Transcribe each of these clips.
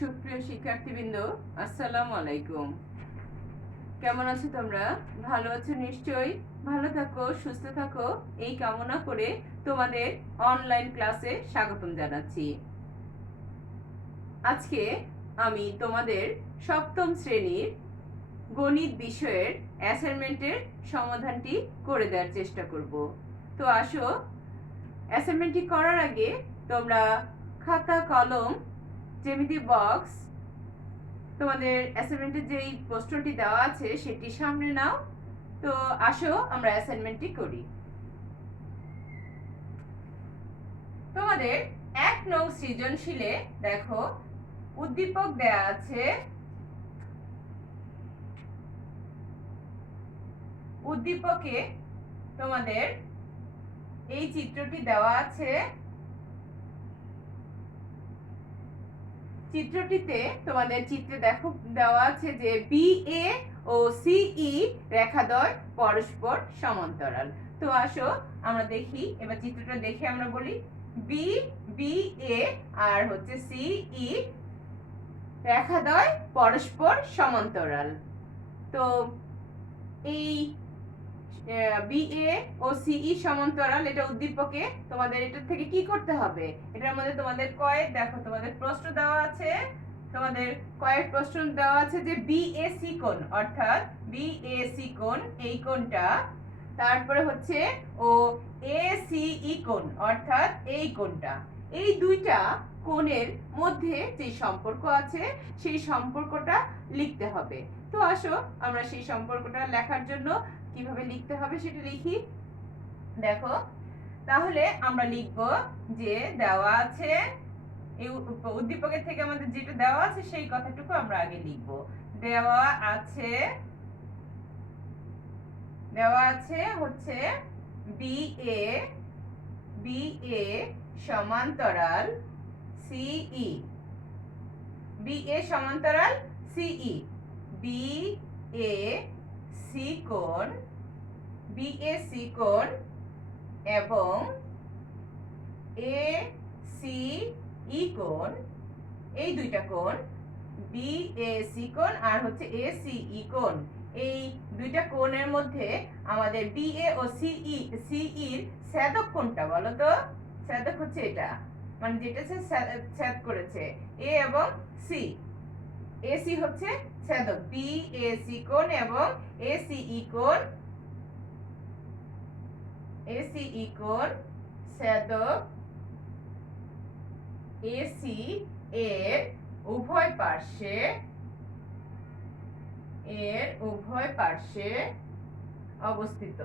সুপ্রিয় শিক্ষার্থীবৃন্দ, আসসালামু আলাইকুম। কেমন আছো তোমরা? ভালো আছো নিশ্চয়ই। ভালো থাকো, সুস্থ থাকো এই কামনা করে তোমাদের অনলাইন ক্লাসে স্বাগতম জানাচ্ছি। আজকে আমি তোমাদের সপ্তম শ্রেণীর গণিত বিষয়ের অ্যাসাইনমেন্টের সমাধানটি করে দেওয়ার চেষ্টা করব। তো আসো, অ্যাসাইনমেন্টটি করার আগে তোমরা খাতা, কলম, জ্যামিতি বক্স, তোমাদের অ্যাসাইনমেন্টে যেই প্রশ্নটি দেওয়া আছে সেটি সামনে নাও। তো আসো আমরা অ্যাসাইনমেন্টটি করি। তোমাদের ১ নং সৃজনশীলে দেখো উদ্দীপক দেয়া আছে। উদ্দীপকে তোমাদের এই চিত্রটি দেওয়া আছে। চিত্রটিতে তোমাদের চিত্রে দেখো দেওয়া আছে যে BA ও CE রেখাদ্বয় পরস্পর সমান্তরাল। তো আসো আমরা দেখি, এবার চিত্রটা দেখে আমরা বলি BA আর হচ্ছে CE রেখাদ্বয় পরস্পর সমান্তরাল। তো এই BA ও CE সমান্তরাল, এটা উদ্দীপকে তোমাদের এটা থেকে কি করতে হবে? এটার মধ্যে তোমাদের কয়েক দেখো তোমাদের প্রশ্ন দেওয়া আছে। তোমাদের কয়েক প্রশ্ন দেওয়া আছে যে BAC কোণ, অর্থাৎ BAC কোণ এই কোণটা, তারপরে হচ্ছে ও ACE কোণ অর্থাৎ এই কোণটা, এই দুইটা কোণের মধ্যে যে সম্পর্ক আছে সেই সম্পর্কটা লিখতে হবে। তো আসো আমরা সেই সম্পর্কটা লেখার জন্য কিভাবে লিখতে হবে সেটা লিখি। দেখো তাহলে আমরা লিখব যে দেওয়া আছে, এই উদ্দীপকের থেকে আমাদের যেটা দেওয়া আছে সেই কথাটুকু আমরা আগে লিখব। দেওয়া আছে হচ্ছে BA সমান্তরাল CE, BA সমান্তরাল CE, BAC কোণ এবং ACE কোণ, এই দুইটা কোণ BAC কোণ আর হচ্ছে ACE কোণ, এই দুইটা কোণের মধ্যে আমাদের BA ও CE এর ছেদক কোণটা বলো তো? ছেদক হচ্ছে এটা, মানে যেটা ছেদ করেছে A এবং C। AC হচ্ছে ছেদক, BAC কোণ এবং ACE কোণ ছেদক AC এর উভয় পার্শ্বে অবস্থিত।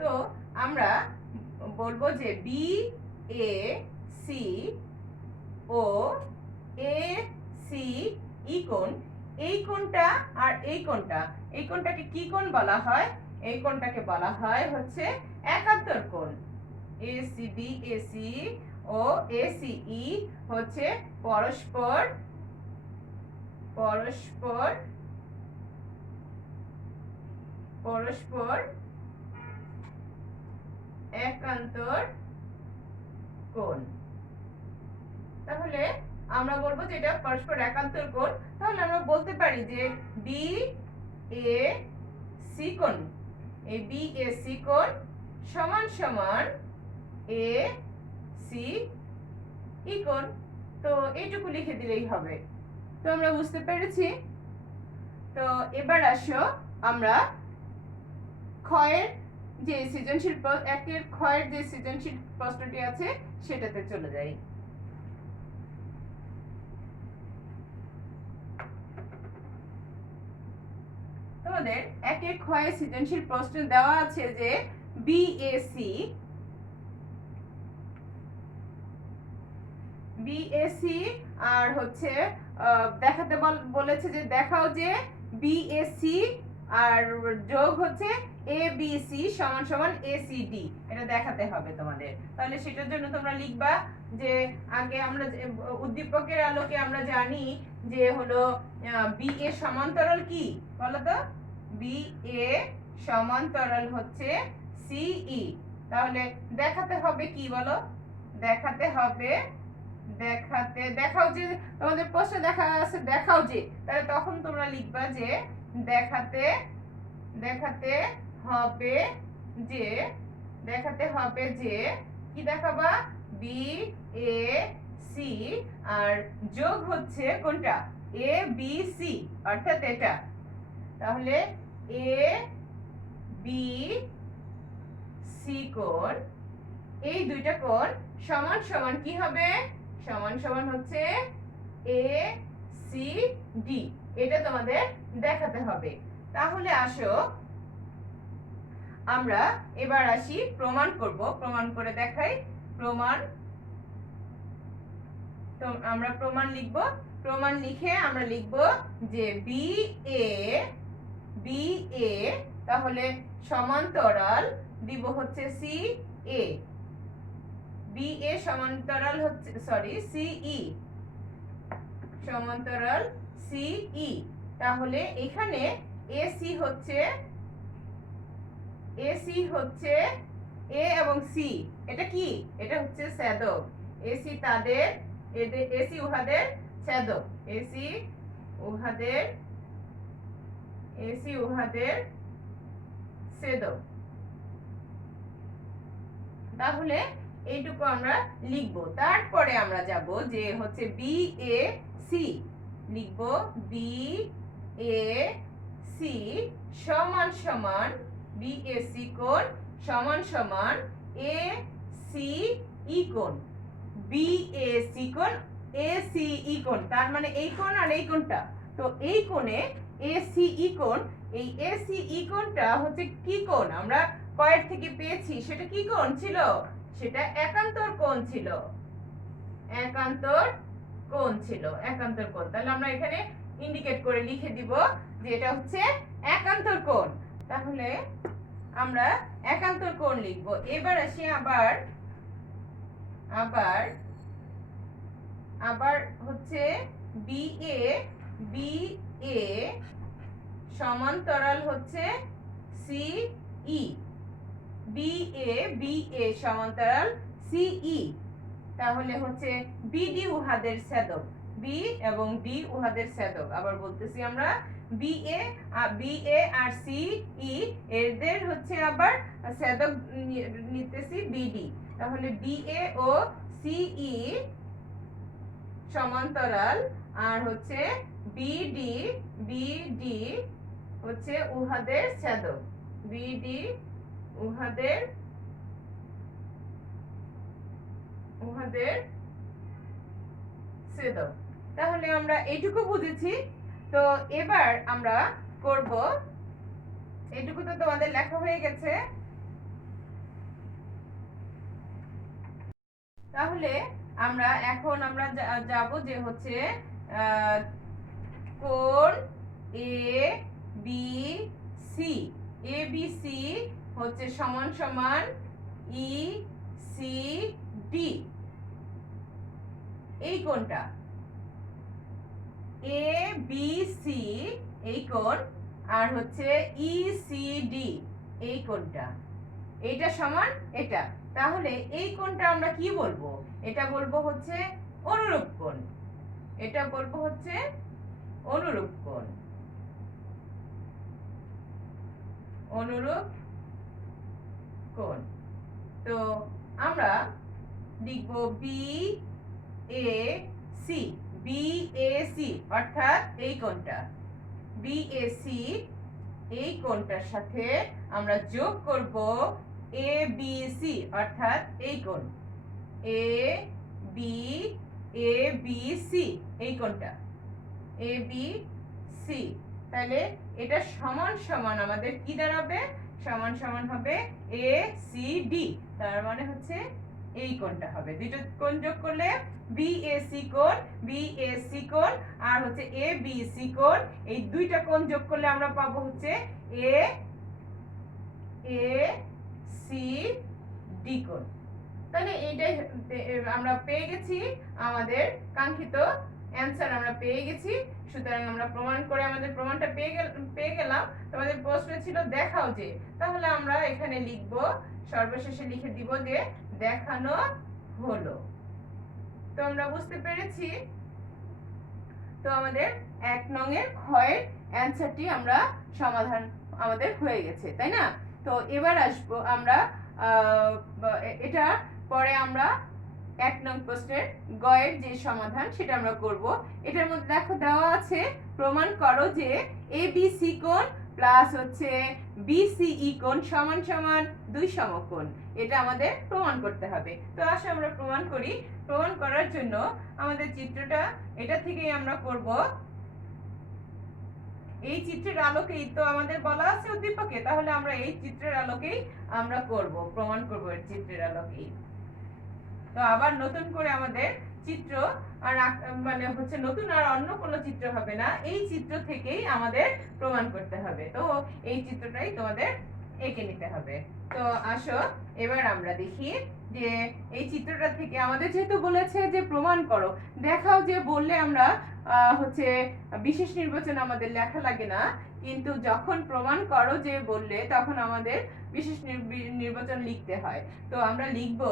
তো আমরা বলবো যে BAC ও ACE কোণ, এই কোণটা আর এই কোণটাকে কি কোণ বলা হয়? এই কোণটাকে বলা হয় হচ্ছে একান্তর কোণ। BAC ও ACE হচ্ছে পরস্পর একান্তর কোণ। তাহলে আমরা বলবো যে এটা পরস্পর একান্তর কোণ। তাহলে আমরা বলতে পারি যে BAC কোণ, এই BAC কোণ সমান সমান ACE কোণ। তো এইটুকু লিখে দিলেই হবে। তো আমরা বুঝতে পেরেছি। তো এবার আসো আমরা ক্ষয়ের যে সৃজনশীল একের ক্ষয়ের যে সৃজনশীল প্রশ্নটি আছে সেটাতে চলে যাই। তোমাদের একের ক্ষয়ের সৃজনশীল প্রশ্ন দেওয়া আছে যে BAC আর হচ্ছে দেখাতে বলেছে যে দেখাও যে BAC আর যোগ হচ্ছে ABC সমান সমান ACD, এটা দেখাতে হবে তোমাদের। তাহলে সেটার জন্য তোমরা লিখবা যে আগে আমরা উদ্দীপকের আলোকে আমরা জানি যে হলো BA সমান্তরাল কি বলো তো? BA সমান্তরাল হচ্ছে CE, তাহলে দেখাতে হবে কি বলো, দেখাতে হবে, দেখাও যে তোমাদের প্রশ্নে দেখা আছে দেখাও যে, তাহলে তখন তোমরা লিখবা যে দেখাতে দেখাতে হবে যে, দেখাতে হবে যে কি দেখাবা, বি এ সি, আর যোগ হচ্ছে কোনটা, এ বি সি, অর্থাৎ এটা। তাহলে এ বি সি কোণ, এই দুইটা কোণ সমান সমান কি হবে, সমান সমান হচ্ছে এ সি ডি, এটা তোমাদের দেখাতে হবে। তাহলে আসো আমরা এবার আসি প্রমাণ করব, প্রমাণ করে দেখাই। প্রমাণ, তো আমরা প্রমাণ লিখব, প্রমাণ লিখে আমরা লিখব যে বি এ তাহলে সমান্তরাল দিব হচ্ছে সি এ, বি এ সমান্তরাল হচ্ছে সিই, সমান্তরাল সিই। তাহলে এখানে এসি হচ্ছে এ এবং সি, এটা কি, এটা হচ্ছে ছেদক, এসি তাদের, এসি উহাদের ছেদক, এসি উহাদের ছেদক। তাহলে এইটুকু আমরা লিখবো। তারপরে আমরা যাব যে হচ্ছে বি এ সি, লিখবো বি এ সি সমান সমান, বি এ সি কোণ সমান সমান এ সি ই কোণ, বি এ সি কোণ এ সি ই কোণ, তার মানে এই কোণ আর এই কোণটা, তো এই কোণে এ সি ই কোণ, এই এ সি ই কোণটা হচ্ছে কি কোণ, আমরা কয়ের থেকে পেয়েছি, সেটা কি কোণ ছিল, সেটা একান্তর কোণ ছিল, একান্তর কোণ ছিল, একান্তর কোণ। তাহলে আমরা এখানে ইন্ডিকেট করে লিখে দিব যে এটা হচ্ছে একান্তর কোণ। তাহলে আমরা একান্তর কোণ লিখব। এবার আসি আবার হচ্ছে বি এ সমান্তরাল হচ্ছে সি ই, বি এ সমান্তরাল সিই, তাহলে হচ্ছে বিডি উহাদের ছেদক, বি এবং ডি উহাদের ছেদক। আবার বলতেছি আমরা B A R C E এদের হচ্ছে আবার ছেদক নিতেছি বিডি, তাহলে বি এ ও সিই সমান্তরাল, আর হচ্ছে বিডি হচ্ছে উহাদের ছেদক, বিডি উহাদের ছেদক। তাহলে আমরা এইটুকু বুঝেছি। তো এবার আমরা করব, এইটুকু তো তোমাদের লেখা হয়ে গেছে। তাহলে এখন আমরা যাব যে হচ্ছে কোণ এ বি সি হচ্ছে সমান সমান ই সি ডি, এই কোণটা এ বি সি এই কোণ, আর হচ্ছে ই সি ডি এই কোণটা, এইটা সমান এটা। তাহলে এই কোণটা আমরা কি বলবো, এটা বলবো হচ্ছে অনুরূপ কোণ, এটা বলবো হচ্ছে অনুরূপ কোণ, অনুরূপ কোণ। তো আমরা লিখব বি এ সি, অর্থাৎ এই কোণটা, বি এ সি এই কোণটার সাথে আমরা যোগ করব এ বি সি, অর্থাৎ এই কোণ এ বি সি, এই কোণটা এ বি সি। তাহলে এটা সমান সমান আমাদের কি দাঁড়াবে, সমান সমান হবে এ সি ডি, তার মানে হচ্ছে এই কোণটা হবে, দুটো কোণ যোগ করলে বি এ সি কোণ আর হচ্ছে এ বি সি কোণ, এই দুইটা কোণ যোগ করলে আমরা পাবো হচ্ছে এ সি ডি কোণ। তাহলে এইটাই আমরা পেয়ে গেছি আমাদের কাঙ্ক্ষিত অ্যানসার আমরা পেয়ে গেছি। সুতরাং আমরা প্রমাণ করে আমাদের প্রমাণটা পেয়ে গেলাম। তোমাদের প্রশ্ন ছিল দেখাও যে, তাহলে আমরা এখানে লিখব, সর্বশেষে লিখে দিব যে দেখানো হলো। তো আমরা বুঝতে পেরেছি। তো আমাদের 1 নং এর ক্ষয়ের অ্যানসারটি আমরা সমাধান আমাদের হয়ে গেছে, তাই না? তো এবার আসবো আমরা এটা পরে আমরা 1 নং প্রশ্নের গয়ের যে সমাধান সেটা আমরা করব। এটার মধ্যে দেখো দেওয়া আছে প্রমাণ করো যে ABC কোণ প্লাস হচ্ছে BCE কোণ সমান সমান 2 সমকোণ। এটা আমাদের প্রমাণ করতে হবে। তো আসো আমরা প্রমাণ করি। প্রমাণ করার জন্য আমাদের চিত্রটা এটা থেকেই আমরা করব। এই চিত্রের আলোকেই তো আমাদের বলা আছে উদ্দীপকে, তাহলে আমরা এই চিত্রের আলোকেই আমরা করব, প্রমাণ করব এই চিত্রের আলোকেই। তো আবার নতুন করে আমাদের চিত্র আর মানে হচ্ছে নতুন আর অন্য কোনো চিত্র হবে না, এই চিত্র থেকেই আমাদের প্রমাণ করতে হবে। তো এই চিত্রটাই তোমাদের এঁকে নিতে হবে। তো আসো এবার আমরা দেখি যে এই চিত্রটা থেকে আমাদের যেহেতু বলেছে যে প্রমাণ করো, দেখাও যে বললে আমরা হচ্ছে বিশেষ নির্বাচন আমাদের লেখা লাগে না, কিন্তু যখন প্রমাণ করো যে বললে তখন আমাদের বিশেষ নির্বাচন লিখতে হয়। তো আমরা লিখব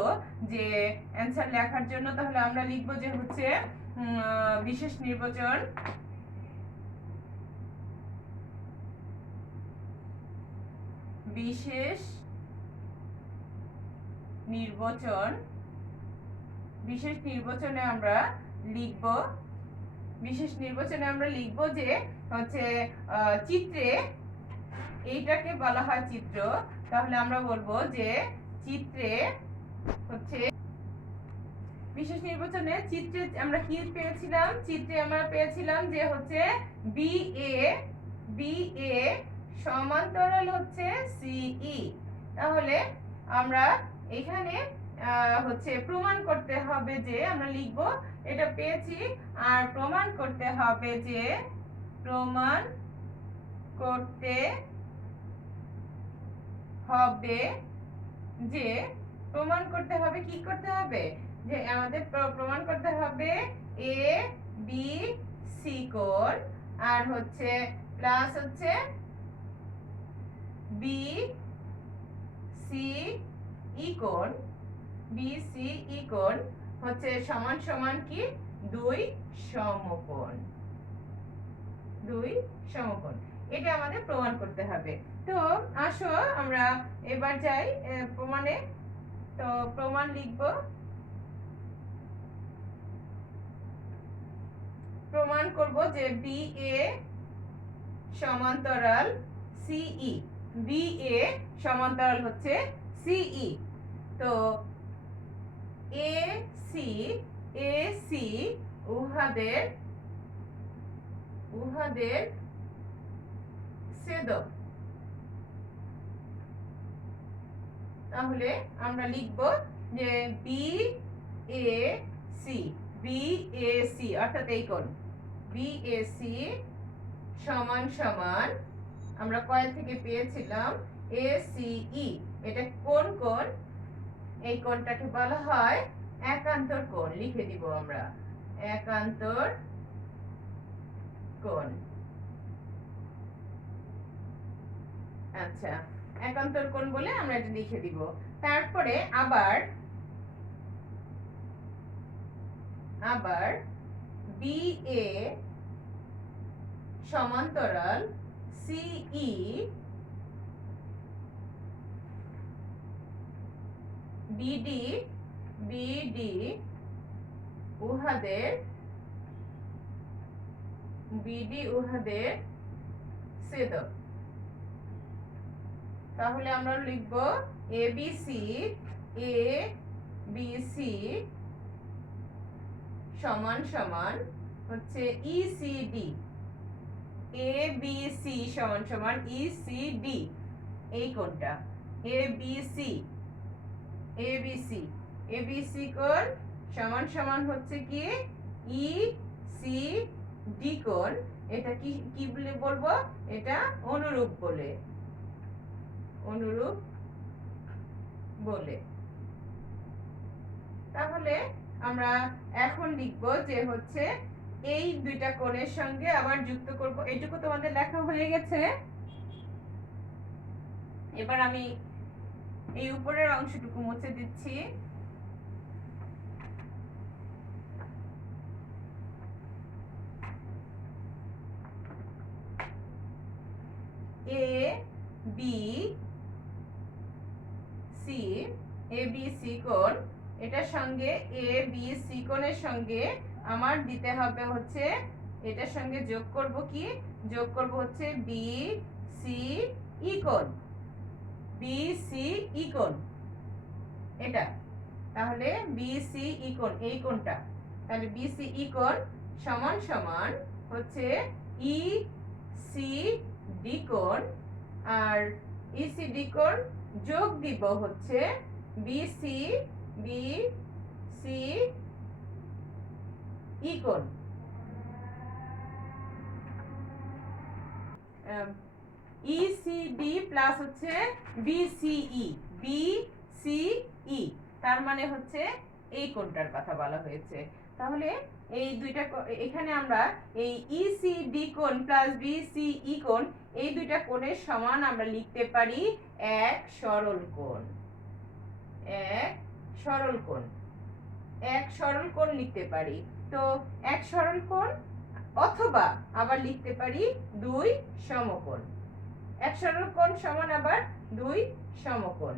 যে অ্যানসার লেখার জন্য, তাহলে আমরা লিখব যে হচ্ছে বিশেষ নির্বাচন বিশেষ নির্বাচনে আমরা লিখব, বিশেষ নির্বাচনে আমরা লিখব যে হচ্ছে চিত্রে, এইটাকে বলা হয় চিত্র, তাহলে আমরা বলবো যে চিত্রে হচ্ছে বিশেষ নির্বাচনে চিত্রে আমরা কি পেয়েছিলাম, চিত্রে আমরা পেয়েছিলাম যে হচ্ছে BA সমান্তরাল হচ্ছে CE। তাহলে আমরা এখানে হচ্ছে প্রমাণ করতে হবে যে, আমরা লিখব এটা পেয়েছি আর প্রমাণ করতে হবে যে, প্রমাণ করতে হবে যে, প্রমাণ করতে হবে কি করতে হবে, যে আমাদের প্রমাণ করতে হবে ABC কোণ আর হচ্ছে প্লাস হচ্ছে BCE কোণ হচ্ছে সমান সমান কি 2 সমকোণ, 2 সমকোণ। এটা আমাদের প্রমাণ করতে হবে। তো আসো আমরা এবার যাই প্রমাণে। তো প্রমাণ লিখব, প্রমাণ করব যে BA সমান্তরাল CE, BA সমান্তরাল হচ্ছে CE। তো AC উহাদের ছেদক। তাহলে আমরা লিখব যে BAC অর্থাৎ এই কোণ BAC সমান সমান, আমরা কয় থেকে পেয়েছিলাম ACE। এটা কোন কোণ, এই কোণটাকে বলা হয় একান্তর কোণ, লিখে দিব আমরা একান্তর কোণ। আচ্ছা, একান্তর কোণ বলে আমরা এটা লিখে দিব। তারপরে আবার BA সমান্তরাল CE, BD উহাদের ছেদক। তাহলে আমরা লিখব ABC সমান সমান হচ্ছে ECD, ABC সমান সমান ECD, এই কোণটা ABC কোণ সমান সমান হচ্ছে কি ECD কোণ। এটা কি বলে বলবো, এটা অনুরূপ বলে। তাহলে আমরা এখন লিখব যে হচ্ছে এই দুইটা কোণের সঙ্গে আবার যুক্ত করব। এইটুকু তোমাদের লেখা হয়ে গেছে। এবার আমি এই উপরের অংশটুকু মুছে দিচ্ছি। এ বি সি কোণ, এটার সঙ্গে এ বি সি কোণের সঙ্গে আমার দিতে হবে হচ্ছে, এটার সঙ্গে যোগ করব কি, যোগ করব হচ্ছে বি সি ই কোণ, বি সি ই কোণ এটা। তাহলে বি সি ই কোণ, এই কোণটা, তাহলে বি সি ই কোণ সমান সমান হচ্ছে ই সি ডি কোণ, আর ই সি ডি কোণ যোগ দিব হচ্ছে বি সি ই কোণ। ইসিডি প্লাস হচ্ছে বিসিই, তার মানে হচ্ছে এই কোণটার কথা বলা হয়েছে। তাহলে এই দুইটা এখানে আমরা এই ইসিডি কোণ প্লাস বিসিই কোণ, এই দুইটা কোণের সমান আমরা লিখতে পারি এক সরল কোণ। এক সরল কোণ, এক সরল কোণ লিখতে পারি। তো এক সরল কোণ, অথবা আবার লিখতে পারি দুই সমকোণ। এক সরল কোণ সমান আবার দুই সমকোণ।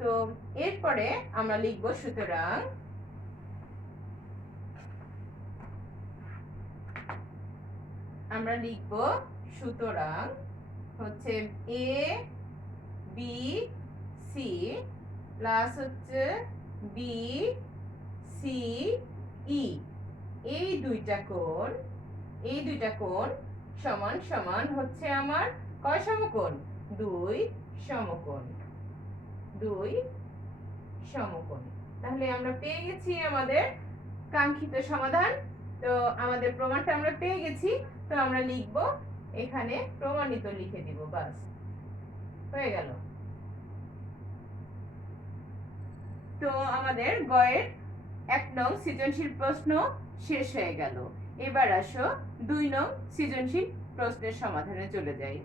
তো এরপরে আমরা লিখব, সুতরাং আমরা লিখব সুতরাং হচ্ছে এ বি সি প্লাস হচ্ছে বি সি ই, এই দুইটা কোণ সমান সমান হচ্ছে আমার কয় সমকোণ, দুই সমকোণ, দুই সমকোণ। তাহলে আমরা পেয়ে গেছি আমাদের কাঙ্ক্ষিত সমাধান। তো আমাদের প্রমাণটা আমরা পেয়ে গেছি। তো আমরা লিখব এখানে প্রমাণিত লিখে দিব, বাস হয়ে গেল। তো আমাদের গয়ের 1 নং সৃজনশীল প্রশ্ন শেষ হয়ে গেল। এবার আসো 2 নং সৃজনশীল প্রশ্নের সমাধানে চলে যাই।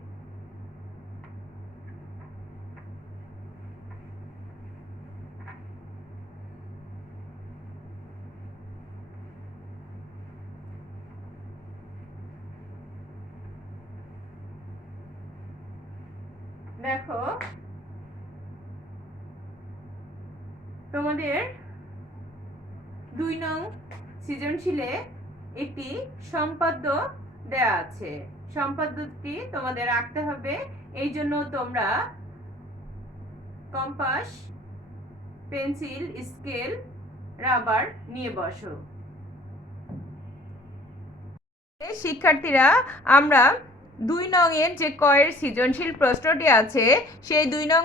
দেখো তোমাদের 2 নং সৃজনশীলে একটি সম্পাদ্য দেয়া আছে। সম্পাদ্যটি তোমাদের আঁকতে হবে। এই জন্য তোমরা কম্পাস, পেন্সিল, স্কেল, রাবার নিয়ে বসো। শিক্ষার্থীরা, আমরা 2 নং এর যে কয়ের সৃজনশীল প্রশ্নটি আছে, সেই 2 নং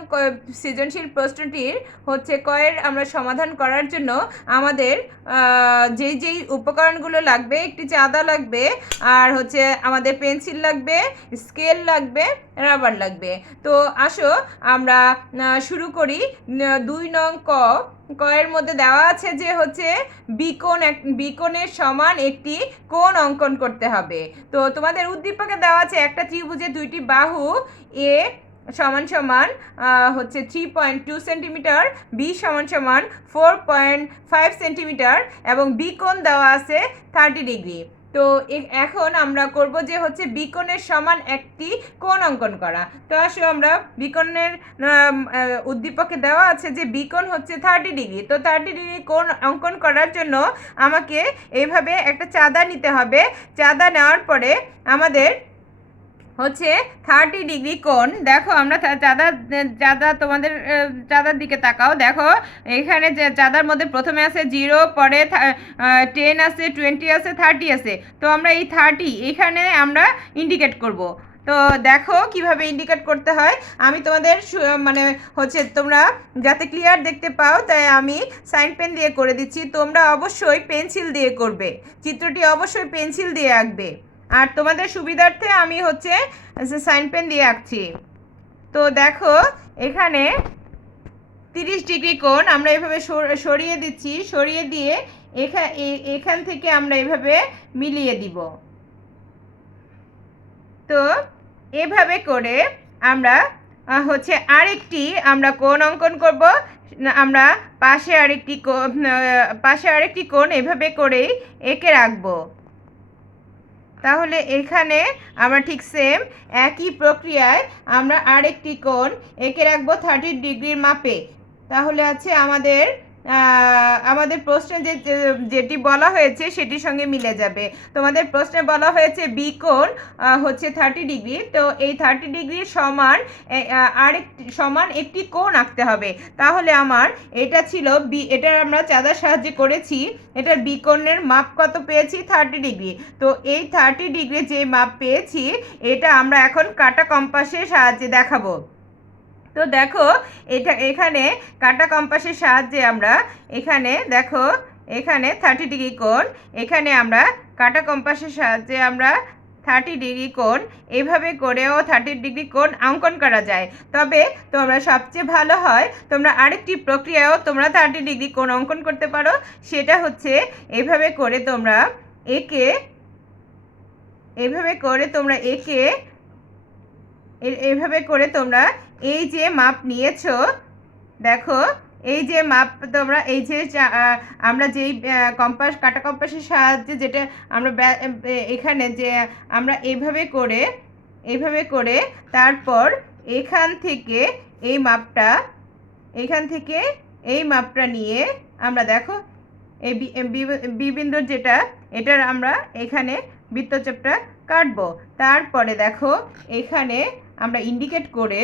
সৃজনশীল প্রশ্নটির হচ্ছে কয়ের আমরা সমাধান করার জন্য আমাদের যেই উপকরণগুলো লাগবে, একটি চাঁদা লাগবে, আর হচ্ছে আমাদের পেন্সিল লাগবে, স্কেল লাগবে, রাবার লাগবে। তো আসো আমরা শুরু করি। 2 নং কয়ের মধ্যে দেওয়া আছে যে হচ্ছে বিকোণের সমান একটি কোণ অঙ্কন করতে হবে। তো তোমাদের উদ্দীপকে দেওয়া আছে একটা ত্রিভুজের দুইটি বাহু এ সমান সমান হচ্ছে 3.2 সেন্টিমিটার, বি সমান সমান 4.5 সেন্টিমিটার এবং বিকোণ দেওয়া আছে 30 ডিগ্রি। তো এখন আমরা করব যে হচ্ছে বিকোণের সমান একটি কোণ অঙ্কন করা। তো আসো আমরা বিকোণের উদ্দীপকে দেওয়া আছে যে বিকোণ হচ্ছে 30 ডিগ্রি। তো 30 ডিগ্রি কোণ অঙ্কন করার জন্য আমাকে এইভাবে একটা চাঁদা নিতে হবে। চাঁদা নেওয়ার পরে আমাদের হচ্ছে 30 ডিগ্রি কোণ, দেখো আমরা চাঁদা তোমাদের চাঁদার দিকে তাকাও। দেখো এখানে যে চাঁদার মধ্যে প্রথমে আছে 0, পরে 10 আছে, 20 আছে, 30 আছে। তো আমরা এই 30 এখানে আমরা ইন্ডিকেট করব। তো দেখো কিভাবে ইন্ডিকেট করতে হয়। আমি তোমাদের মানে হচ্ছে তোমরা যাতে ক্লিয়ার দেখতে পাও তাই আমি সাইন পেন দিয়ে করে দিচ্ছি। তোমরা অবশ্যই পেন্সিল দিয়ে করবে, চিত্রটি অবশ্যই পেন্সিল দিয়ে আঁকবে। আর তোমাদের সুবিধার্থে আমি হচ্ছে সাইন পেন দিয়ে আঁকছি। তো দেখো এখানে 30 ডিগ্রি কোণ আমরা এভাবে সরিয়ে দিচ্ছি, সরিয়ে দিয়ে এখান থেকে আমরা এভাবে মিলিয়ে দিব। তো এভাবে করে আমরা হচ্ছে আরেকটি আমরা কোণ অঙ্কন করব। আমরা পাশে আরেকটি কোণ এভাবে করেই এঁকে রাখবো। তাহলে এখানে আমরা ঠিক সেম একই প্রক্রিয়ায় আমরা আরেকটি কোণ এঁকে রাখবো 30 ডিগ্রির মাপে। তাহলে আছে আমাদের প্রশ্নে যেটি বলা হয়েছে সেটির সঙ্গে মিলে যাবে। তোমাদের প্রশ্নে বলা হয়েছে বি কোণ হচ্ছে 30 ডিগ্রি, তো এই 30 ডিগ্রির সমান একটি কোণ আঁকতে হবে। তাহলে আমার এটা ছিল এটার আমরা চাঁদার সাহায্যে করেছি, এটার বি কোণের মাপ কত পেয়েছি 30 ডিগ্রি। তো এই 30 ডিগ্রি যে মাপ পেয়েছি এটা আমরা এখন কাঁটা কম্পাসের সাহায্যে দেখাবো। তো দেখো এখানে কাঁটা কম্পাসের সাহায্যে আমরা এখানে দেখো এখানে 30 ডিগ্রি কোণ, এখানে আমরা কাঁটা কম্পাসের সাহায্যে আমরা 30 ডিগ্রি কোণ এইভাবে করেও 30 ডিগ্রি কোণ অঙ্কন করা যায়। তবে তোমরা সবচেয়ে ভালো হয় তোমরা আরেকটি প্রক্রিয়াও তোমরা 30 ডিগ্রি কোণ অঙ্কন করতে পারো। সেটা হচ্ছে এভাবে করে তোমরা এঁকে এই যে মাপ নিয়েছো, দেখো এই যে মাপ তোমরা এই যে আমরা যেই কাঁটা কম্পাসের সাহায্যে যেটা আমরা এখানে যে আমরা এইভাবে করে তারপর এখান থেকে এই মাপটা নিয়ে আমরা দেখো এই বি বিন্দুর যেটা এটার আমরা এখানে বৃত্তচাপটা কাটবো। তারপরে দেখো এখানে আমরা ইন্ডিকেট করে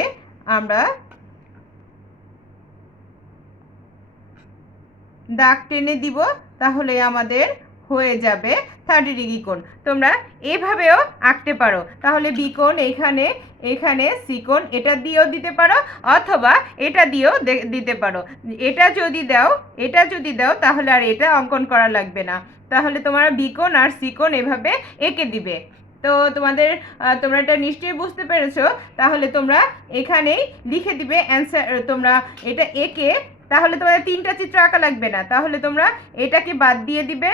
আমরা দাগ টেনে দিব, তাহলে আমাদের হয়ে যাবে 30 ডিগ্রি কোণ। তোমরা এভাবেও আঁকতে পারো। তাহলে বি কোণ এখানে সি কোণ এটা দিয়েও দিতে পারো, অথবা এটা দিয়েও দিতে পারো। এটা যদি দাও তাহলে আর এটা অঙ্কন করা লাগবে না। তাহলে তোমরা বি কোণ আর সি কোণ এভাবে এঁকে দিবে। তো তোমরা এটা নিশ্চয়ই বুঝতে পেরেছো। তাহলে তোমরা এখানেই লিখে দিবে অ্যান্সার। তোমরা এটা এঁকে তাহলে তোমাদের 3টা চিত্র আঁকা লাগবে না। তাহলে তোমরা এটাকে বাদ দিয়ে দিবে,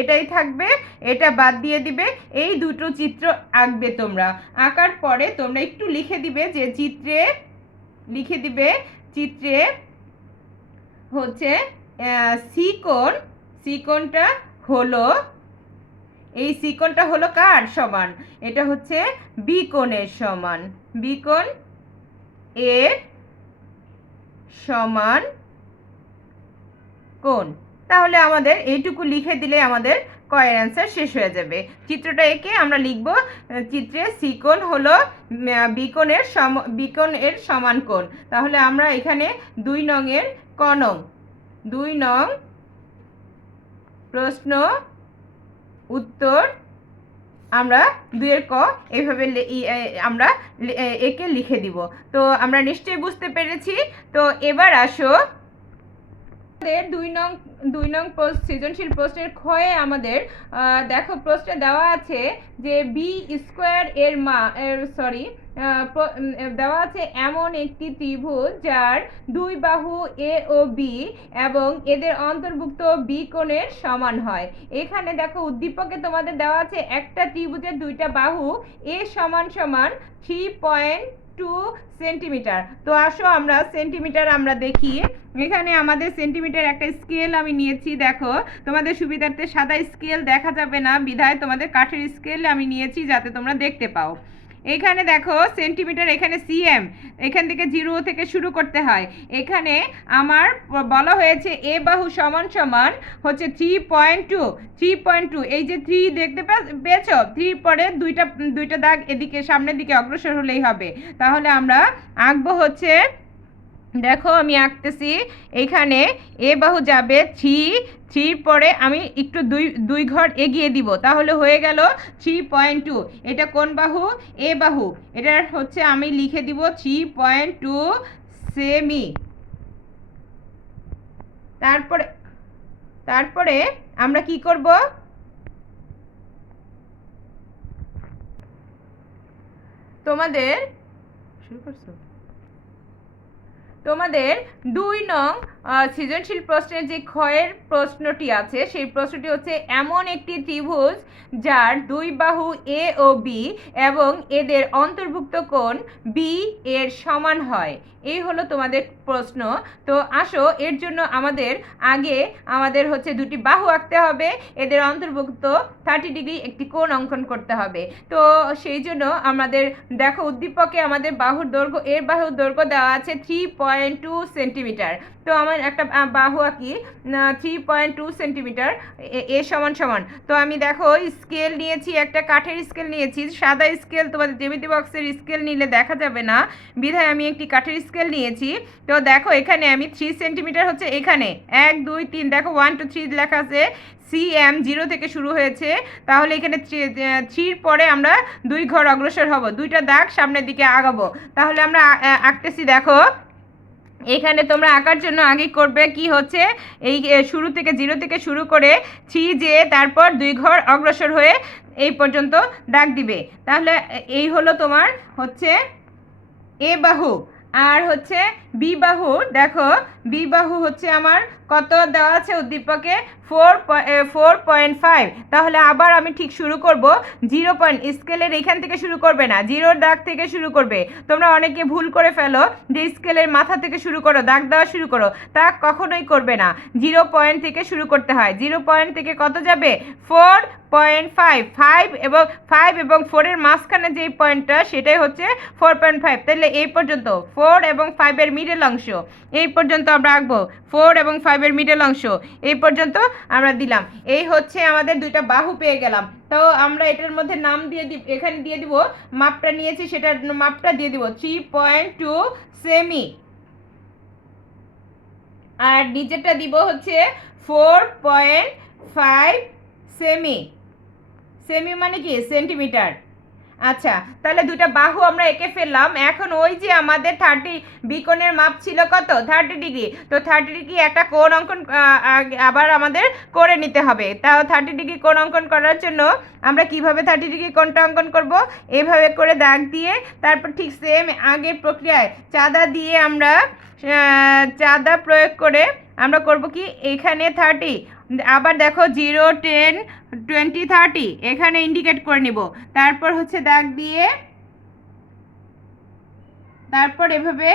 এটাই থাকবে, এটা বাদ দিয়ে দিবে, এই দুটো চিত্র আঁকবে। তোমরা আঁকার পরে তোমরা একটু লিখে দিবে যে চিত্রে হচ্ছে সি কোণটা হলো, এই সি কোণটা হলো কার সমান? এটা হচ্ছে বি কোণের সমান। বি কোণ এর সমান কোণ। তাহলে আমাদের এইটুকু লিখে দিলে আমাদের কয়ের অ্যান্সার শেষ হয়ে যাবে। চিত্রটা এঁকে আমরা লিখব চিত্রে সি কোণ হলো বি কোণের সমান কোণ। তাহলে আমরা এখানে 2 নং প্রশ্ন উত্তর আমরা 2 ক এইভাবে আমরা একে লিখে দিব। তো আমরা নিশ্চয়ই বুঝতে পেরেছি। তো এবার আসো 2 নং সৃজনশীল প্রশ্নের ক্ষয়ে আমাদের দেখো প্রশ্নে দেওয়া আছে যে বি স্কোয়ার দেওয়া আছে এমন একটি ত্রিভুজ যার 2 বাহু এ ও বি এবং এদের অন্তর্ভুক্ত বি কোণের সমান হয়। এখানে দেখো উদ্দীপকে তোমাদের দেওয়া আছে একটা ত্রিভুজের 2টা বাহু এ সমান 3.2 সেন্টিমিটার। তো আসো আমরা সেন্টিমিটার আমরা দেখি। এখানে আমাদের সেন্টিমিটার একটা স্কেল আমি নিয়েছি। দেখো তোমাদের সুবিধার্থে সাদা স্কেল দেখা যাবে না বিধায় তোমাদের কাঠের স্কেল আমি নিয়েছি যাতে তোমরা দেখতে পাও। এখানে দেখো সেন্টিমিটার, এখানে সিএম, এখান থেকে 0 থেকে শুরু করতে হয়। এখানে আমার বলা হয়েছে এ বাহু সমান হচ্ছে 3.2। এই যে 3 দেখতে পেয়েছো, 3 পরে দুইটা দাগ এদিকে সামনের দিকে অগ্রসর হলেই হবে। তাহলে আমরা আঁকবো হচ্ছে, দেখো আমি আঁকতেছি, এখানে এ বাহু যাবে 3 পরে আমি একটু দুই ঘর এগিয়ে দিব, তাহলে হয়ে গেল 3.2। এটা কোন বাহু? এ বাহু। এটা হচ্ছে আমি লিখে দিব 3.2 সেমি। তারপরে আমরা কি করব? তোমাদের 2 নং সৃজনশীল প্রশ্নের যে ক্ষয়ের প্রশ্নটি আছে সেই প্রশ্নটি হচ্ছে এমন একটি ত্রিভুজ যার দুই বাহু এ ও বি এবং এদের অন্তর্ভুক্ত কোণ বি এর সমান হয়। এই হলো তোমাদের প্রশ্ন। তো আসো এর জন্য আমাদের হচ্ছে দুটি বাহু আঁকতে হবে, এদের অন্তর্ভুক্ত 30 ডিগ্রি একটি কোণ অঙ্কন করতে হবে। তো সেই জন্য আমাদের দেখো উদ্দীপকে আমাদের বাহুর দৈর্ঘ্য দেওয়া আছে 3.2 সেন্টিমিটার। তো আমার একটা বাহু আঁকি 3.2 সেন্টিমিটার, এ সমান সমান। তো আমি দেখো স্কেল নিয়েছি, একটা কাঠের স্কেল নিয়েছি, সাদা স্কেল তোমাদের জ্যামিতি বক্সের স্কেল নিলে দেখা যাবে না, বিধায় আমি একটি কাঠের স্কেল নিয়েছি। তো দেখো এখানে আমি 3 সেন্টিমিটার হচ্ছে এখানে 1 2 3 দেখো 1 2 3 লেখা আছে, সিএম 0 থেকে শুরু হয়েছে, তাহলে এখানে 3 পরে আমরা 2 ঘর অগ্রসর হব, 2টা দাগ সামনের দিকে আগাবো। তাহলে আমরা আঁকতেছি। দেখো এখানে তোমরা আঁকার জন্য আগে করবে কি হচ্ছে, এই শুরু থেকে 0 থেকে শুরু করে 3 যে তারপর 2 ঘর অগ্রসর হয়ে এই পর্যন্ত দাগ দিবে। তাহলে এই হলো তোমার হচ্ছে এ বাহু। আর হচ্ছে বি বাহু, দেখো বি বাহু হচ্ছে আমার কত দেওয়া আছে উদ্দীপকে 4.5। তাহলে আবার আমি ঠিক শুরু করব 0 পয়েন্ট, স্কেলের এখান থেকে শুরু করবে না, 0 দাগ থেকে শুরু করবে। তোমরা অনেকে ভুল করে ফেলো যে স্কেলের মাথা থেকে শুরু করো, দাগ দেওয়া শুরু করো, তা কখনোই করবে না, 0 পয়েন্ট থেকে শুরু করতে হয়। 0 পয়েন্ট থেকে কত যাবে 4.5, 5 এবং 4 এর মাঝখানে যেই পয়েন্টটা সেটাই হচ্ছে 4.5। তাহলে এই পর্যন্ত 4 এবং 5 এর মিডল অংশ এই পর্যন্ত আমরা আঁকবো, 4 এবং 5 এর মিডল অংশ এই পর্যন্ত আমরা দিলাম। এই হচ্ছে আমাদের দুইটা বাহু পেয়ে গেলাম। তো আমরা এটার মধ্যে নাম দিয়ে এখানে দিয়ে দিব, মাপটা নিয়েছি সেটার মাপটা দিয়ে দিব 3.2 সেমি, আর নিচেরটা দিব হচ্ছে 4.5 সেমি। সেমি মানে কি সেন্টিমিটার। আচ্ছা, তাহলে দুটো বাহু আমরা এঁকে ফেললাম। এখন ওই যে আমাদের 30 বিকোণের মাপ ছিল কত 30 ডিগ্রি, তো 30 ডিগ্রি একটা কোণ অঙ্কন আবার আমাদের করে নিতে হবে। তাও 30 ডিগ্রি কোণ অঙ্কন করার জন্য আমরা কিভাবে 30 ডিগ্রি কোণটা অঙ্কন করব, এইভাবে করে দাগ দিয়ে তারপর ঠিক সেম আগের প্রক্রিয়ায় চাঁদা দিয়ে আমরা চাঁদা প্রয়োগ করে আমরা করব কি এখানে 30, আবার দেখো 0 10 20 30 এখানে ইন্ডিকেট করে নিব, তারপর হচ্ছে দাগ দিয়ে তারপর এভাবে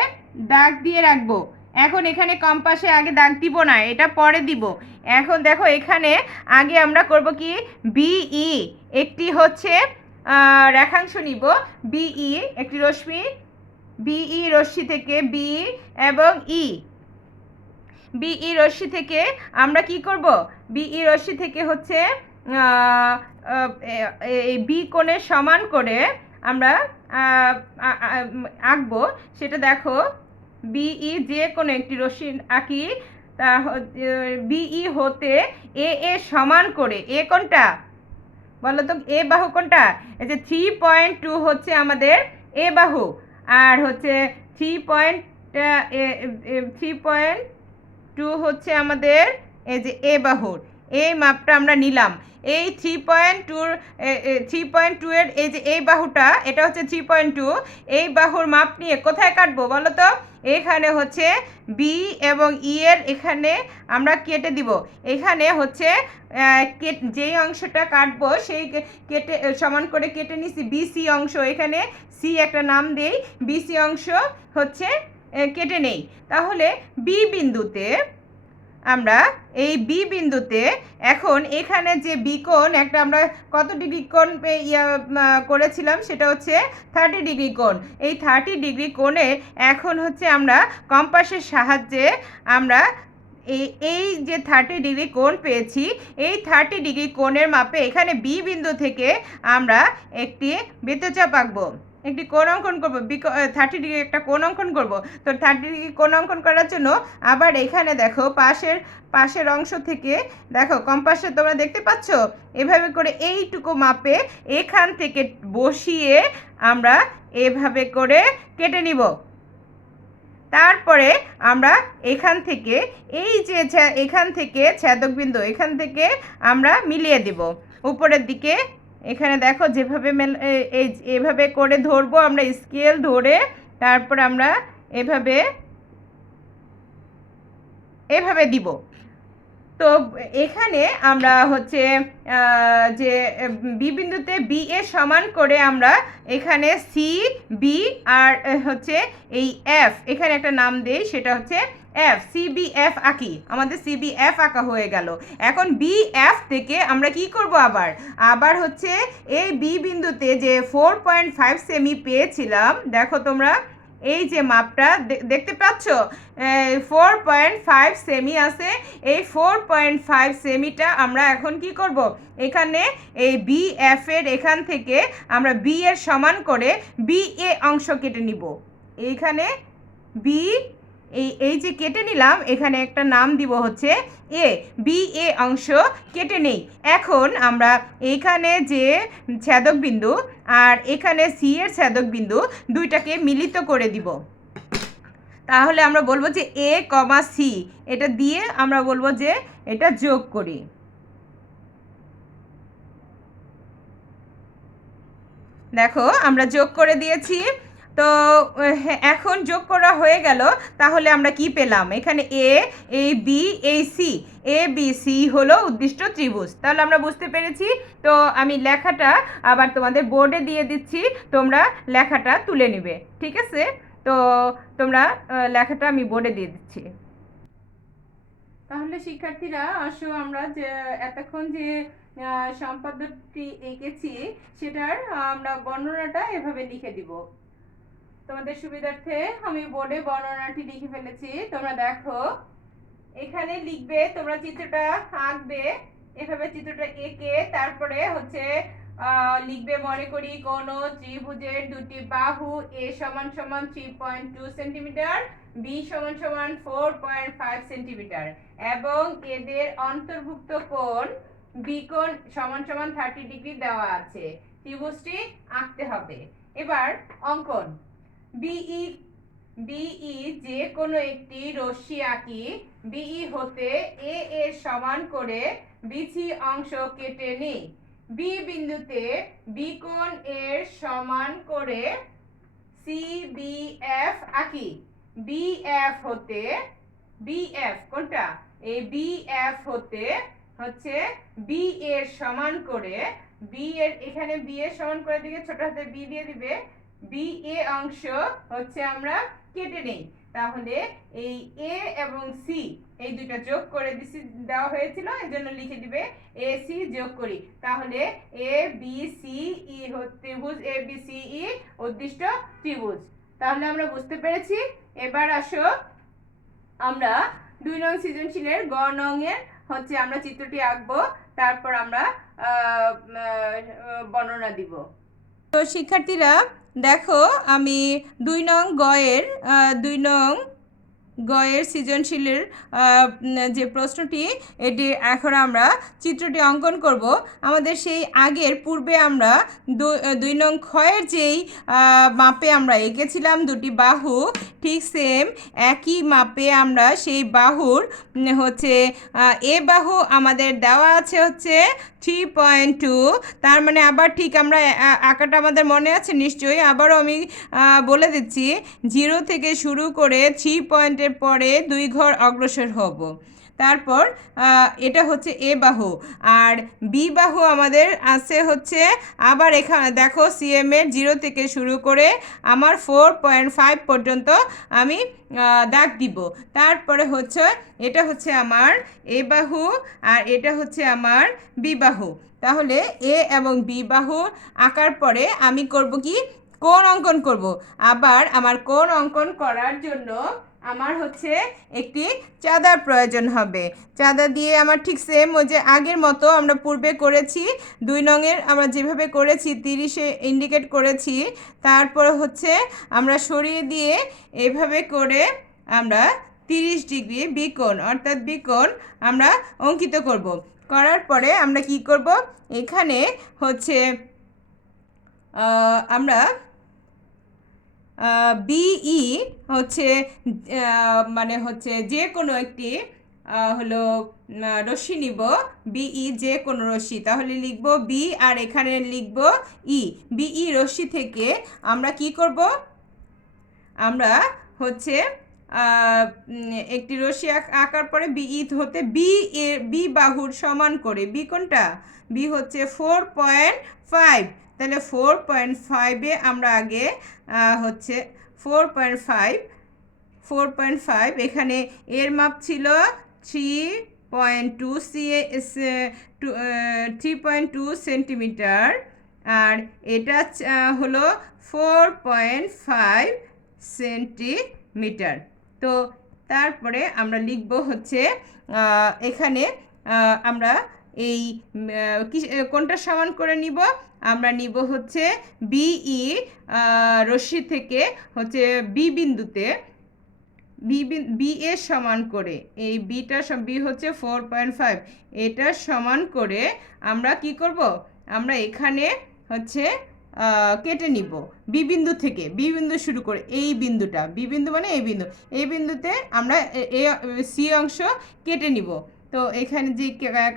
দাগ দিয়ে রাখবো। এখন এখানে কম্পাসে আগে দাগ দিব না, এটা পরে দিব। এখন দেখো এখানে আগে আমরা করব কি বিই একটি হচ্ছে রেখাংশ নিব, বিই একটি রশ্মি, বিই রশ্মি থেকে বি এবং বিই রশ্মি থেকে আমরা কি করব, বিই রশ্মি থেকে হচ্ছে এই বি কোণের সমান করে আমরা আঁকবো। সেটা দেখো বিই যে কোনো একটি রশ্মি আঁকি, তা বিই হতে এ সমান করে, এ কোনটা বলো তো, এ বাহু কোনটা, এই যে 3.2 হচ্ছে আমাদের এ বাহু, আর হচ্ছে 3.2 হচ্ছে আমাদের এই যে এ বাহুর, এই মাপটা আমরা নিলাম। এই 3.2 এর এই যে এই বাহুটা, এটা হচ্ছে 3.2, এই বাহুর মাপ নিয়ে কোথায় কাটবো বলো তো, এখানে হচ্ছে বি এবং ই এর এখানে আমরা কেটে দিব। এখানে হচ্ছে যেই অংশটা কাটবো সেই কেটে সমান করে কেটে নিছি বিসি অংশ, এখানে সি একটা নাম দেই, বিসি অংশ হচ্ছে কেটে নেই। তাহলে বি বিন্দুতে আমরা এই বি বিন্দুতে এখন এখানে যে বিকোণ একটা আমরা কত ডিগ্রি কোণ করেছিলাম সেটা হচ্ছে 30 ডিগ্রি কোণ। এই 30 ডিগ্রি কোণে এখন হচ্ছে আমরা কম্পাসের সাহায্যে আমরা এই যে 30 ডিগ্রি কোণ পেয়েছি, এই 30 ডিগ্রি কোণের মাপে এখানে বি বিন্দু থেকে আমরা একটি বৃত্তচাপ আঁকবো, একটি কোণ অঙ্কন করবো, 30 ডিগ্রি একটা কোণ অঙ্কন করব। তো 30 ডিগ্রি কোণ অঙ্কন করার জন্য আবার এখানে দেখো পাশের অংশ থেকে দেখো কম্পাসে তোমরা দেখতে পাচ্ছ, এভাবে করে এইটুকু মাপে এখান থেকে বসিয়ে আমরা এভাবে করে কেটে নিব। তারপরে আমরা এখান থেকে এই যে এখান থেকে ছেদক বিন্দু এখান থেকে আমরা মিলিয়ে দেব উপরের দিকে। এখানে দেখো যেভাবে এভাবে করে ধরবো আমরা, স্কেল ধরে তারপর আমরা এভাবে এভাবে দিব। তো এখানে আমরা হচ্ছে যে বি বিন্দুতে বি এর সমান করে আমরা এখানে সি বি আর হচ্ছে এই এফ এখানে একটা নাম দেই, সেটা হচ্ছে এফ, সিবিএফ আঁকি। আমাদের সিবিএফ আঁকা হয়ে গেল। এখন বিএফ থেকে আমরা কি করব, আবার হচ্ছে এই বি বিন্দুতে যে 4.5 সেমি পেয়েছিলাম, দেখো তোমরা এই যে মাপটা দেখতে পাচ্ছ, 4.5 সেমি আছে। এই 4.5 সেমিটা আমরা এখন কি করব, এখানে এই বি এফ এর এখান থেকে আমরা বি এর সমান করে বি এ অংশ কেটে নিব। এইখানে বি এই যে কেটে নিলাম, এখানে একটা নাম দিব হচ্ছে এ, বি এ অংশ কেটে নেই। এখন আমরা এইখানে যে ছেদক বিন্দু আর এখানে সি এর ছেদক বিন্দু দুইটাকে মিলিত করে দিব। তাহলে আমরা বলবো যে এ কমা সি, এটা দিয়ে আমরা বলবো যে এটা যোগ করি। দেখো আমরা যোগ করে দিয়েছি। তো এখন যোগ করা হয়ে গেল। তাহলে আমরা কি পেলাম, এখানে এ বি এই সি, এ বি সি হলো উদ্দিষ্ট ত্রিভুজ। তাহলে আমরা বুঝতে পেরেছি। তো আমি লেখাটা আবার তোমাদের বোর্ডে দিয়ে দিচ্ছি, তোমরা লেখাটা তুলে নিবে, ঠিক আছে? তো তোমরা লেখাটা আমি বোর্ডে দিয়ে দিচ্ছি। তাহলে শিক্ষার্থীরা আসো, আমরা যে এতক্ষণ যে সম্পাদ্যটি এঁকেছি সেটার আমরা বর্ণনাটা এভাবে লিখে দিব। তোমাদের সুবিধার্থে আমি বোর্ডে বর্ণনাটি লিখে ফেলেছি, তোমরা দেখো। এখানে লিখবে, তোমরা চিত্রটা আঁকবে, এভাবে চিত্রটা এঁকে তারপরে হচ্ছে লিখবে, মনে করি কোন ত্রিভুজের দুটি বাহু এ সমান সমান 3.2 সেন্টিমিটার, বি সমান সমান 4.5 সেন্টিমিটার এবং এদের অন্তর্ভুক্ত কোণ বি কোণ সমান সমান 30 ডিগ্রি দেওয়া আছে। ত্রিভুজটি আঁকতে হবে। এবার অঙ্কন। বিই যে কোনো একটি রশ্মি আঁকি। বিই হতে এ এর সমান করে বিসি অংশ কেটে নিই। বি বিন্দুতে বি কোণ এর সমান করে সিবিএফ আঁকি। বিএফ হতে, বিএফ কোনটা, এই বিএফ হতে হচ্ছে বি এর সমান করে, বি এর এখানে বি এর সমান করে দিকে ছোট হাতে বি দিয়ে দিবে, বি এ অংশ হচ্ছে আমরা কেটে নেই। তাহলে এই এ এবং সি এই দুটো যোগ করে দিছি, দেওয়া হয়েছিল, এজন্য লিখে দিবে এ সি যোগ করি। তাহলে এ বি সি ই ত্রিভুজ এ বি সি ই উদ্দিষ্ট ত্রিভুজ। তাহলে আমরা বুঝতে পেরেছি। এবার আসো আমরা 2 নং সৃজনশীলের গ নং এর হচ্ছে আমরা চিত্রটি আঁকবো, তারপর আমরা বর্ণনা দিব। তো শিক্ষার্থীরা দেখো, আমি 2 নং গয়ের সৃজনশীলের যে প্রশ্নটি, এটি এখন আমরা চিত্রটি অঙ্কন করব। আমাদের সেই আগের পূর্বে আমরা 2 নং ক্ষয়ের যেই মাপে আমরা এঁকেছিলাম দুটি বাহু, ঠিক সেম একই মাপে আমরা সেই বাহুর হচ্ছে এ বাহু আমাদের দেওয়া আছে হচ্ছে 3.2। তার মানে আবার ঠিক আমরা আঁকাটা আমাদের মনে আছে নিশ্চয়ই, আবারও আমি বলে দিচ্ছি, 0 থেকে শুরু করে 3 পয়েন্টের পরে 2 ঘর অগ্রসর হব। তারপর এটা হচ্ছে এ বাহু, আর বি বাহু আমাদের আছে হচ্ছে আবার এখানে দেখো সিএম এর 0 থেকে শুরু করে আমার 4.5 পর্যন্ত আমি দাগ দিব। তারপরে হচ্ছে এটা হচ্ছে আমার এ বাহু আর এটা হচ্ছে আমার বি বাহু। তাহলে এ এবং বি বাহু আঁকার পরে আমি করব কি, কোণ অঙ্কন করব। আবার আমার কোণ অঙ্কন করার জন্য আমার হচ্ছে একটি চাঁদার প্রয়োজন হবে। চাঁদা দিয়ে আমার ঠিক সেম ওই যে আগের মতো আমরা পূর্বে করেছি, 2 নংয়ের আমরা যেভাবে করেছি 30-এ ইন্ডিকেট করেছি, তারপর হচ্ছে আমরা সরিয়ে দিয়ে এভাবে করে আমরা 30 ডিগ্রি বিকোণ অর্থাৎ বিকোণ আমরা অঙ্কিত করব। করার পরে আমরা কি করব, এখানে হচ্ছে আমরা বিই হচ্ছে মানে হচ্ছে যে কোনো একটি হলো রশ্মি নিব, বিই যে কোনো রশ্মি, তাহলে লিখব বি আর এখানে লিখব ই। বিই রশ্মি থেকে আমরা কি করব, আমরা হচ্ছে একটি রশ্মি আঁকার পরে বিই হতে বি বাহুর সমান করে, বি কোনটা, বি হচ্ছে 4.5, তাহলে 4.5-এ আমরা আগে হচ্ছে 4.5 এখানে এর মাপ ছিল 3.2 3.2 সেন্টিমিটার, আর এটা হলো 4.5 সেন্টিমিটার। তো তারপরে আমরা লিখব হচ্ছে এখানে আমরা এই কোনটা সমান করে নিব, আমরা নিব হচ্ছে বিই রশ্মি থেকে হচ্ছে বি বিন্দুতে বি এর সমান করে, এই বিটা বি হচ্ছে 4.5, এটা সমান করে আমরা কি করব, আমরা এখানে হচ্ছে কেটে নিব বি বিন্দু থেকে, বি বিন্দু শুরু করে এই বিন্দুটা, বি বিন্দু মানে এই বিন্দুতে আমরা সি অংশ কেটে নিব। তো এখানে যে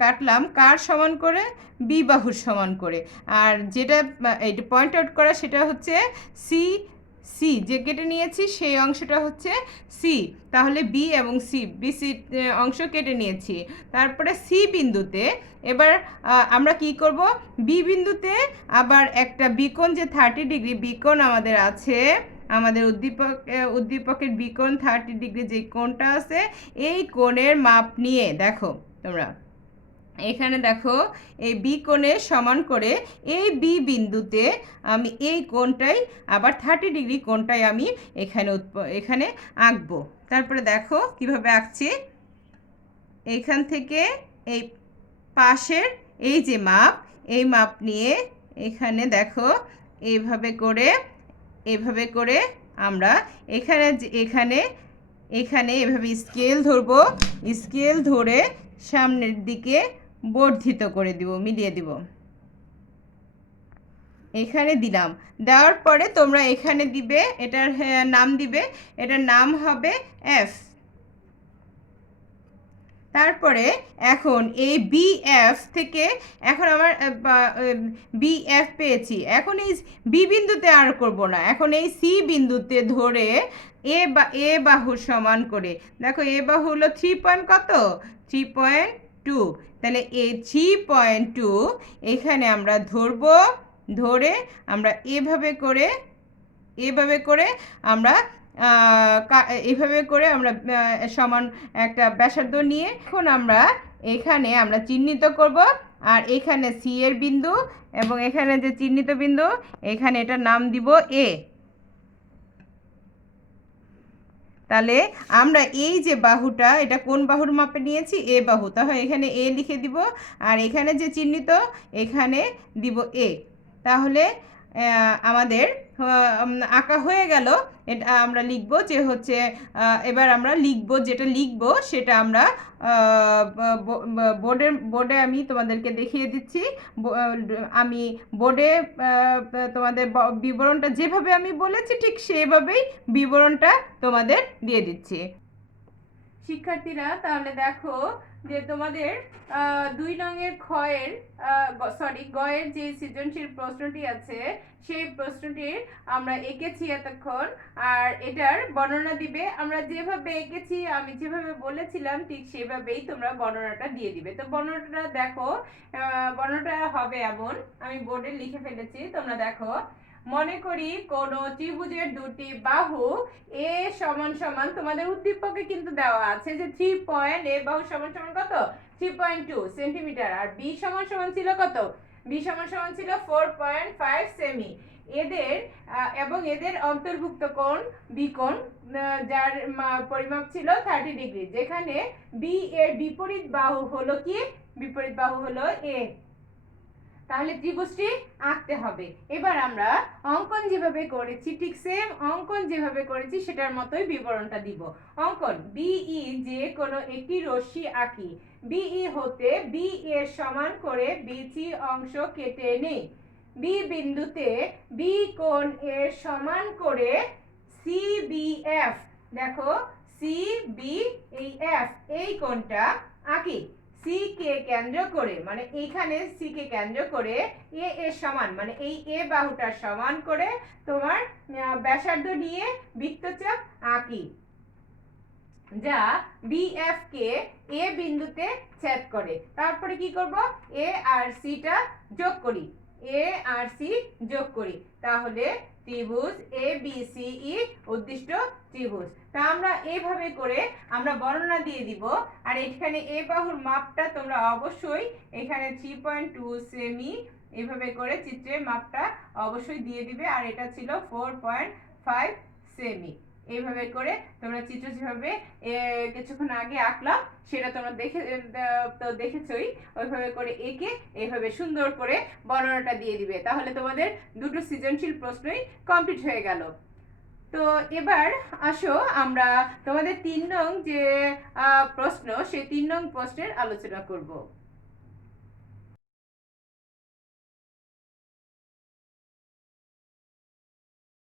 কাটলাম কার সমান করে, বি বাহুর সমান করে, আর যেটা এইটা পয়েন্ট আউট করা সেটা হচ্ছে সি যে কেটে নিয়েছি সেই অংশটা হচ্ছে সি, তাহলে বি এবং সি অংশ কেটে নিয়েছি। তারপরে সি বিন্দুতে এবার আমরা কি করব, বি বিন্দুতে আবার একটা বিকোণ, যে 30 ডিগ্রি বিকোণ আমাদের আছে, আমাদের উদ্দীপকের বিকোণ 30 ডিগ্রি যে কোণটা আছে, এই কোণের মাপ নিয়ে দেখো তোমরা এখানে দেখো এই বি কোণের সমান করে এই বি বিন্দুতে আমি এই কোণটাই আবার 30 ডিগ্রি কোণটাই আমি এখানে আঁকবো। তারপরে দেখো কিভাবে আঁকছি, এইখান থেকে এই পাশের এই যে মাপ, এই মাপ নিয়ে এখানে দেখো এইভাবে করে আমরা এখানে এভাবে স্কেল ধরবো, স্কেল ধরে সামনের দিকে বর্ধিত করে দিব, মিলিয়ে দিব, এখানে দিলাম। দেওয়ার পরে তোমরা এখানে দিবে, এটার নাম দিবে, এটার নাম হবে এফ। তারপরে এখন এই বিএফ থেকে এখন আমার বিএফ পেয়েছি, এখন এই বি বিন্দুতে আর করব না, এখন এই সি বিন্দুতে ধরে এ বাহুর সমান করে, দেখো এ বাহু হলো 3.2, তাহলে এই 3.2 এখানে আমরা ধরবো, ধরে আমরা এভাবে করে আমরা সমান একটা ব্যাসার্ধ নিয়ে এখন এখানে আমরা চিহ্নিত করব, আর এখানে সি এর বিন্দু এবং এখানে যে চিহ্নিত বিন্দু এখানে এটার নাম দিব এ। তাহলে আমরা এই যে বাহুটা, এটা কোন বাহুর মাপে নিয়েছি, এ বাহু, তাহলে এখানে এ লিখে দিব, আর এখানে যে চিহ্নিত এখানে দিব এ। তাহলে আমাদের আঁকা হয়ে গেল। এটা আমরা লিখব যে হচ্ছে এবার আমরা যেটা লিখব সেটা আমরা বোর্ডে আমি তোমাদেরকে দেখিয়ে দিচ্ছি। আমি বোর্ডে তোমাদের বিবরণটা যেভাবে আমি বলেছি ঠিক সেভাবেই বিবরণটা তোমাদের দিয়ে দিচ্ছি। শিক্ষার্থীরা তাহলে দেখো যে তোমাদের 2 নংয়ের গয়ের যে সৃজনশীল প্রশ্নটি আছে সেই প্রশ্নটির আমরা এঁকেছি এতক্ষণ, আর এটার বর্ণনা দিবে। আমরা যেভাবে এঁকেছি, আমি যেভাবে বলেছিলাম ঠিক সেভাবেই তোমরা বর্ণনাটা দিয়ে দিবে। তো বর্ণনাটা দেখো, বর্ণনাটা হবে এমন, আমি বোর্ডে লিখে ফেলেছি, তোমরা দেখো। মনে করি কোন ত্রিভুজের দুটি বাহু এ সমান সমান, তোমাদের উদ্দীপকে কিন্তু দেওয়া আছে যে এ বাহু সমান সমান কত, 3.2 সেন্টিমিটার, আর বি সমান সমান ছিল কত, বি সমান সমান ছিল 4.5 সেমি। এদের অন্তর্ভুক্ত কোণ বিকোণ, যার পরিমাপ ছিল 30 ডিগ্রি, যেখানে বি এর বিপরীত বাহু হলো কি, বিপরীত বাহু হলো এ। তাহলে ত্রিভুজটি আঁকতে হবে। এবার আমরা অঙ্কন যেভাবে করেছি ঠিক সেম অঙ্কন যেভাবে করেছি সেটার মতোই বিবরণটা দিব। অঙ্কন, বিই যে কোনো একটি রশ্মি আঁকি, বিই হতে বি এর সমান করে বিসি অংশ কেটে নেই। বি বিন্দুতে বি কোণ এর সমান করে সিবিএফ, দেখো সিবি এই এফ এই কোণটা আঁকি। সি কে কেন্দ্র করে, মানে এইখানে সি কে কেন্দ্র করে এ এর সমান, মানে এই এ বাহুটার সমান করে তোমার ব্যাসার্ধ নিয়ে বৃত্তচাপ আঁকি। যা বিএফ কে এ বিন্দুতে ছেদ করে। তারপরে কি করব, এ আর সিটা যোগ করি, এ আর সি যোগ করি, তাহলে ত্রিভুজ এ বি সি ই উদ্দিষ্ট ত্রিভুজ। তা আমরা এইভাবে করে আমরা বর্ণনা দিয়ে দিব। আর এখানে এ বাহুর মাপটা তোমরা অবশ্যই এখানে 3.2 সেমি এইভাবে করে চিত্রের মাপটা অবশ্যই দিয়ে দিবে। আর এটা ছিল 4.5 সেমি। এইভাবে করে তোমরা চিত্র যেভাবে কিছুক্ষণ আগে আঁকলাম সেটা তোমরা তো দেখেছই, ওইভাবে করে এঁকে এইভাবে সুন্দর করে বর্ণনাটা দিয়ে দিবে। তাহলে তোমাদের দুটো সৃজনশীল প্রশ্নই কমপ্লিট হয়ে গেল। তো এবার আসো আমরা তোমাদের 3 নং যে প্রশ্ন, সেই 3 নং প্রশ্নের আলোচনা করব।